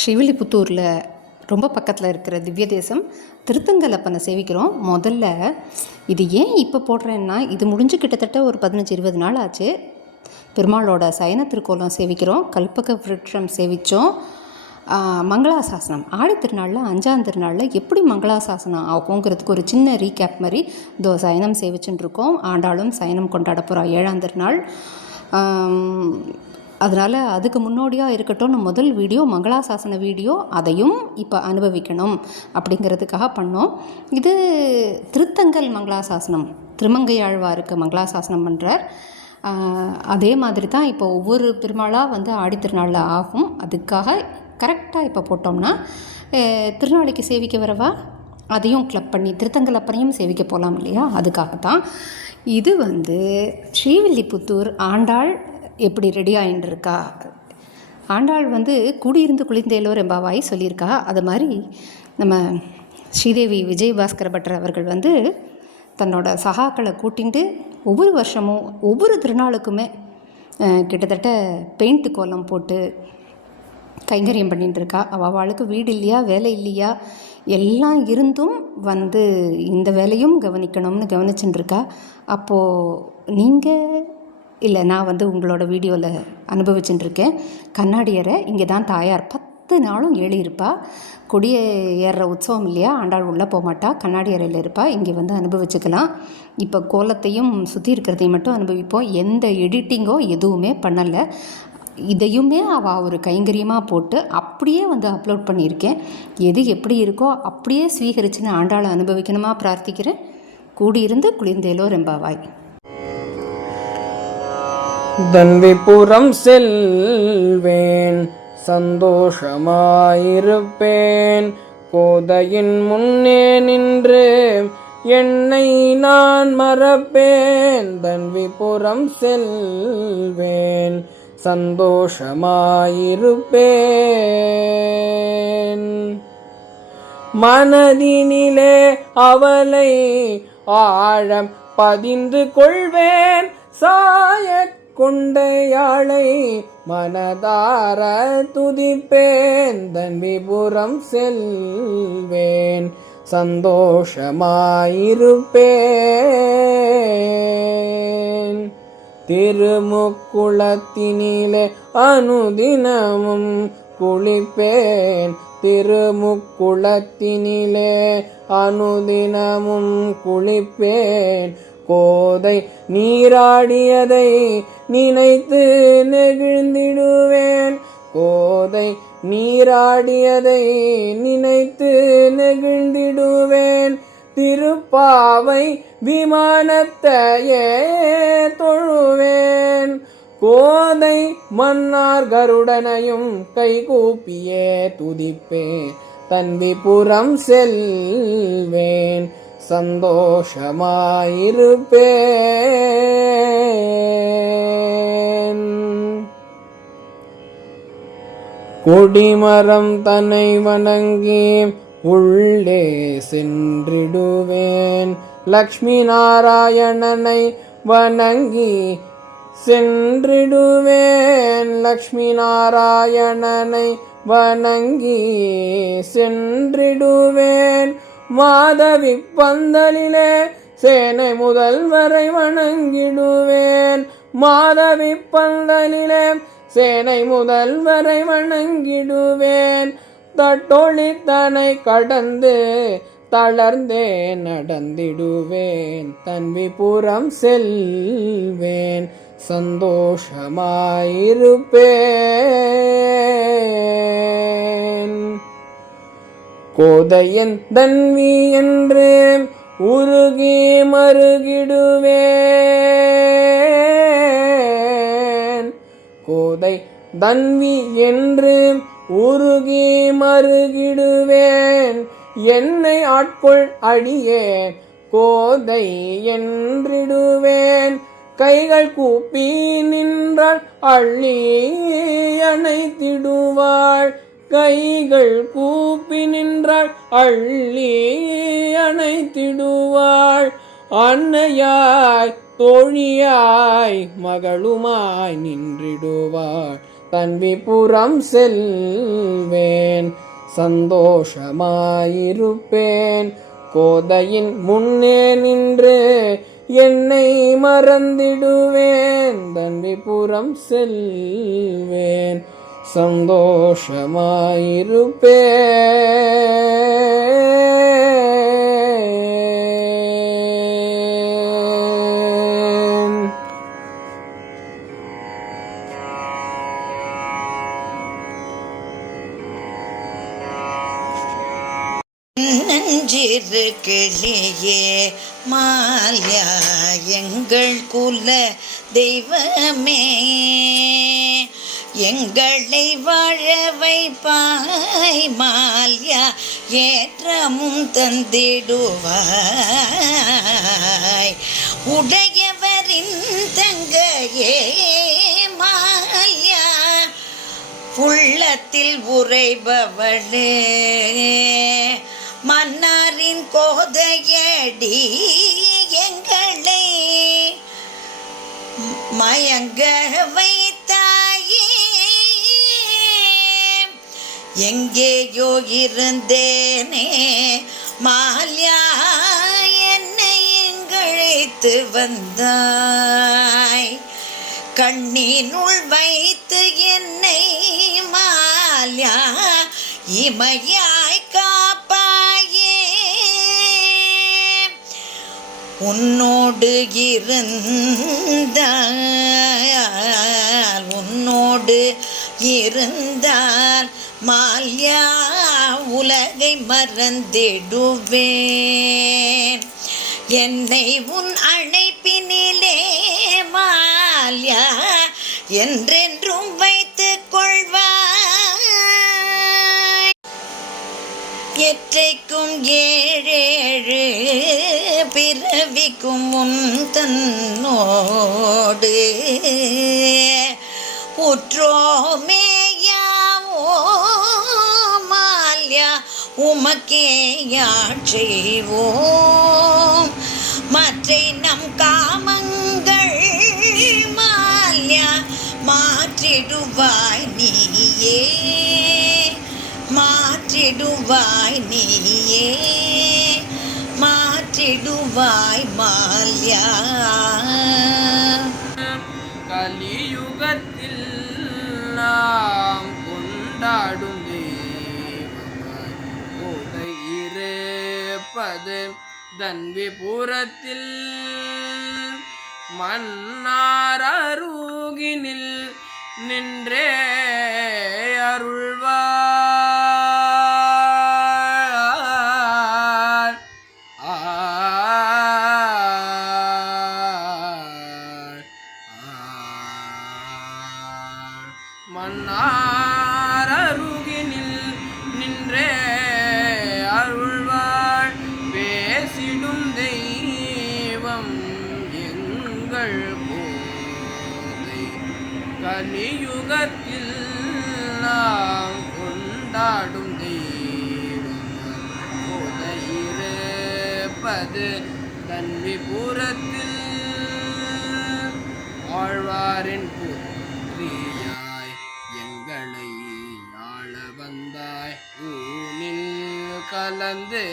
ஸ்ரீவில்லிபுத்தூரில் ரொம்ப பக்கத்தில் இருக்கிற திவ்ய தேசம் திருத்தங்கலப்பனை சேவிக்கிறோம். முதல்ல இது ஏன் இப்போ போடுறேன்னா, இது முடிஞ்சு கிட்டத்தட்ட ஒரு 15-20 நாள் ஆச்சு. பெருமாளோட சயன திருக்கோலம் சேவிக்கிறோம், கல்பக விருட்சம் சேவித்தோம். மங்களாசாசனம் ஆடி திருநாளில் 5ஆம் திருநாளில் எப்படி மங்களாசாசனம் ஆகுங்கிறதுக்கு ஒரு சின்ன ரீகேப் மாதிரி சயனம் சேவிச்சுன்னு இருக்கோம். ஆண்டாளும் சயனம் கொண்டாட போகிறா 7ஆம் திருநாள். அதனால் அதுக்கு முன்னோடியாக இருக்கட்டும், முதல் வீடியோ மங்களாசாசன வீடியோ, அதையும் இப்போ அனுபவிக்கணும் அப்படிங்கிறதுக்காக பண்ணோம். இது திருத்தங்கல் மங்களாசாசனம், திருமங்கையாழ்வாருக்கு மங்களாசாசனம் பண்ணுறார். அதே மாதிரி தான் இப்போ ஒவ்வொரு பெருமாளாக ஆடித்திருநாளில் ஆகும். அதுக்காக கரெக்டாக இப்போ போட்டோம்னா திருநாளைக்கு சேவிக்க வரவா அதையும் கிளப் பண்ணி திருத்தங்கலப்பனையும் சேவிக்க போகலாம் இல்லையா, அதுக்காகத்தான். இது ஸ்ரீவில்லிபுத்தூர் ஆண்டாள் எப்படி ரெடி ஆகிட்டு இருக்கா. ஆண்டாள் குடியிருந்து குளிர்ந்தேலோ ரெம்பாவாய் சொல்லியிருக்கா. அது மாதிரி நம்ம ஸ்ரீதேவி விஜயபாஸ்கர பட்டர் அவர்கள் தன்னோட சகாக்களை கூட்டிகிட்டு ஒவ்வொரு வருஷமும் ஒவ்வொரு திருநாளுக்குமே கிட்டத்தட்ட பெயிண்ட் கோலம் போட்டு கைங்கரியம் பண்ணிகிட்டு இருக்கா. அவளுக்கு வீடு இல்லையா, வேலை இல்லையா, எல்லாம் இருந்தும் இந்த வேலையும் கவனிக்கணும்னு கவனிச்சுட்டு இருக்கா. அப்போது நீங்கள் இல்லை, நான் உங்களோட வீடியோவில் அனுபவிச்சுட்டுருக்கேன். கண்ணாடியரை இங்கே தான் தாயார் 10 நாளும் ஏறியிருப்பா. கொடியை ஏறுற உற்சவம் இல்லையா, ஆண்டாள் உள்ளே போகமாட்டா, கண்ணாடி அறையில் இருப்பா. இங்கே அனுபவிச்சுக்கலாம். இப்போ கோலத்தையும் சுற்றி இருக்கிறதையும் மட்டும் அனுபவிப்போம். எந்த எடிட்டிங்கோ எதுவுமே பண்ணலை. இதையுமே அவள் ஒரு கைங்கரியமாக போட்டு அப்படியே அப்லோட் பண்ணியிருக்கேன். எது எப்படி இருக்கோ அப்படியே ஸ்வீகரிச்சுன்னு ஆண்டாளை அனுபவிக்கணுமா பிரார்த்திக்கிறேன். கூடியிருந்து குளிர்ந்தேலோ ரெம்பாவாய். தன்விபுரம் செல்வேன், சந்தோஷமாயிருப்பேன். கோதையின் முன்னே நின்று என்னை நான் மறப்பேன். தன்விபுரம் செல்வேன், சந்தோஷமாயிருப்பேன். மனதினிலே அவளை ஆழம் பதிந்து கொள்வேன். சாய கொண்டையாளை மனதார துதிப்பேன். தன்விபுரம் செல்வேன், சந்தோஷமாயிருப்பேன். திருமுக்குளத்தினிலே அனுதினமும் குளிப்பேன். திருமுக்குளத்தினிலே அனுதினமும் குளிப்பேன். கோதை நீராடியதை நினைத்து நெகிழ்ந்திடுவேன். கோதை நீராடியதை நினைத்து நெகிழ்ந்திடுவேன். திருப்பாவை விமானத்தையே தொழுவேன். கோதை மன்னார் கருடனையும் கைகூப்பியே துதிப்பேன். தன்விபுரம் செல்வேன், சந்தோஷமாயிருப்பேன். கொடிமரம் தன்னை வணங்கி உள்ளே சென்றிடுவேன். லக்ஷ்மி நாராயணனை வணங்கி சென்றிடுவேன். லக்ஷ்மி நாராயணனை வணங்கி சென்றிடுவேன். மாதவி பந்தலிலே சேனை முதல்வரை வணங்கிடுவேன். மாதவி பந்தலிலே சேனை முதல்வரை வணங்கிடுவேன். தட்டொழித்தனை கடந்து தளர்ந்தே நடந்திடுவேன். தன்விபுரம் செல்வேன், சந்தோஷமாயிருப்பேன். கோதையன் தன்வி என்று உருகி மருகிடுவேன். கோதை தன்வி என்று உருகி மருகிடுவேன். என்னை ஆட்கொள் அடியேன் கோதை என்றிடுவேன். கைகள் கூப்பி நின்றாள் அள்ளி அணைத்திடுவாள். கைகள் கூப்பி நின்றாள் அள்ளி அணைத்திடுவாள். அன்னையாய் தோழியாய் மகளுமாய் நின்றிடுவாள். தன்விபுரம் செல்வேன் சந்தோஷமாயிருப்பேன். கோதையின் முன்னே நின்று என்னை மறந்திடுவேன். தன்விபுரம் செல்வேன் சந்தோஷமாயிருப்பேன். நஞ்சிறு கிளியே மால்யா எங்கள் குல தெய்வமே, எங்களை வாழ வைப்பாய் மால்யா, ஏற்றமும் தந்திடுவாய். உடையவரின் தங்கையே மால்யா, உள்ளத்தில் உறைபவளே, மன்னாரின் கோதையடி எங்களை மயங்க வைத்தாயே. எங்கேயோ இருந்தேனே மால்யா, என்னை இங்கழைத்து வந்தாய். கண்ணினுள் வைத்து என்னை மால்யா இமையாய் காப்பாயே. உன்னோடு இருந்தால் மால்யா உலகை மறந்திடுவேன். என்னை உன் அழைப்பினிலே மால்யா என்றென்றும் வைத்துக் கொள்வாய். எற்றைக்கும் ஏழேழு பிறவிக்கும் உன் தன்னோடு உற்றோமேயாவோ மால்யா, உமக்கே யாழ்ச்செய்வோம். மற்றை நம் காமங்கள் மால்யா மாற்றிடுவாய் நீயே, மாற்றிடுவாய் நீயே, மாற்றிடுவாய் மால்யா. கலியுகத்தில் நாம் கொண்டாடும் தெய்வமாய் கோதை இருப்பது தன்விபுரத்தில். மன்னார் அருகினில் நின்றே அருள்வார். மன்னார் அருகினில் நின்றே அருள்வாள். பேசிடும் தெய்வம் எங்கள் கோதை, கலியுகத்தில் நாம் கொண்டாடும் தெய்வம் கோதை இருப்பது தன்விபுரத்தில். ஆழ்வாரின் புத்திரியாய் எங்களை ஆள வந்தாய். ஊனில் கலந்து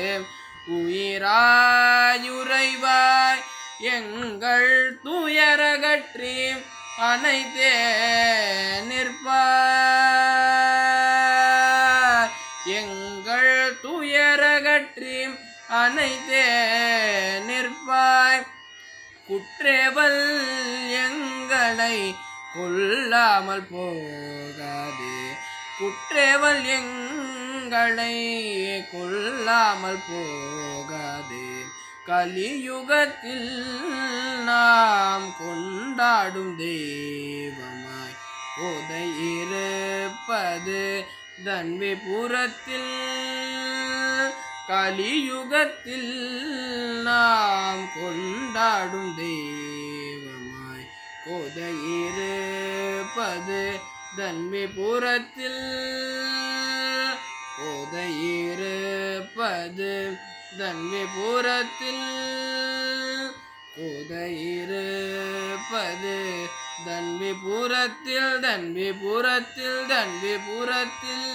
உயிராயுறைவாய். எங்கள் துயரகற்றி அனைத்தே நிற்பாய். எங்கள் துயரகற்றி அனைத்தே நிற்பாய். குற்றேவல் எங்களை கொல்லாமல் போகாதே. குற்றேவல் எங்களை கொல்லாமல் போகாதே. கலியுகத்தில் நாம் கொண்டாடும் தெய்வமாய் கோதை இருப்பது தன்விபுரத்தில். கலியுகத்தில் நாம் கொண்டாடும் தெய்வமாய் கோதை இருப்பது தன்விபுரத்தில். கோதை இருப்பது தன்விபுரத்தில். கொதையிருப்பது தன்விபுரத்தில் தன்விபுரத்தில் தன்விபுரத்தில்